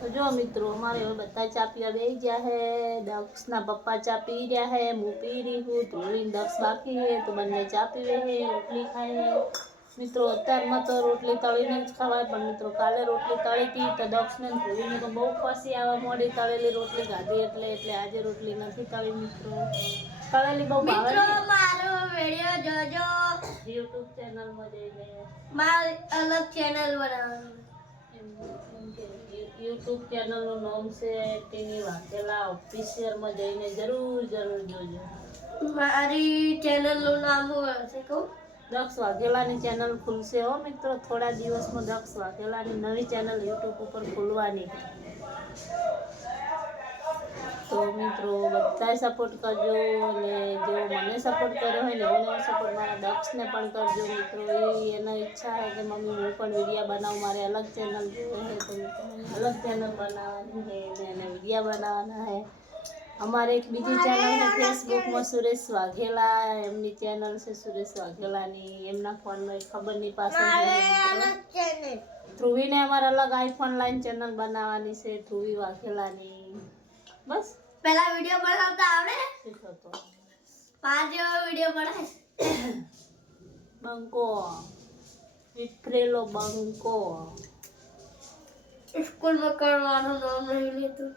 તો જો મિત્રો અમારે હવે બધા ચા પીવા બેસી ગયા છે. દક્ષના પપ્પા ચા પી રહ્યા છે, હું પી રહી હું, ધોળીને દક્ષ બાકી છે તો બંને ચા પીવે છે, રોટલી ખાય છે. મિત્રો અત્યારમાં તો રોટલી તળીને જ ખવાય, પણ મિત્રો કાલે રોટલી તળી હતી તો દક્ષને ધોળીને તો બહુ ખુશી આવવા મોડી તળેલી રોટલી ખાધી એટલે આજે રોટલી નથી તળી મિત્રો. તળેલી બહુ ભાવે મિત્રો મારો વિડિયો જોજો YouTube ચેનલમાં જઈને. મારી અલગ ચેનલ બનાવવાની. YouTube ચેનલનું નામ છે ટીની વાઘેલા ઓફિશિયલમાં જઈને જરૂર જોજો. મારી ચેનલનું નામ હશે કહું? દક્ષ વાઘેલાની ચેનલ ખુલશે હો મિત્રો. થોડા દિવસમાં દક્ષ વાઘેલાની નવી ચેનલ YouTube ઉપર ખુલવાની. તો મિત્રો બધા સપોર્ટ કરજો, અને જેવો મને સપોર્ટ કર્યો હોય ને એવો સપોર્ટ મારા દક્ષને પણ કરજો મિત્રો. એનો ઈચ્છા છે કે મમ્મી હું પણ વિડીયો બનાવું, મારે અલગ ચેનલ જોઈએ છે તો અલગ ચેનલ બનાવવાની છે અને વિડીયો બનાવવાના છે. અમારે એક બીજી ચેનલ છે ફેસબુકમાં સુરેશ વાઘેલા, એમની ચેનલ છે સુરેશ વાઘેલાની. એમના ફોનમાં ખબર નહીં પાછળ ધ્રુવીને અમારે અલગ આઈફોન લાઈન ચેનલ બનાવવાની છે, ધ્રુવી વાઘેલાની. બસ પહેલા વિડિયો બનાવતા આવડે? શીખતો 5 જેવો વિડિયો બનાય. બંકો વિફરેલો બંકો સ્કૂલમાં કરવાનું નામ નહીં લેતું.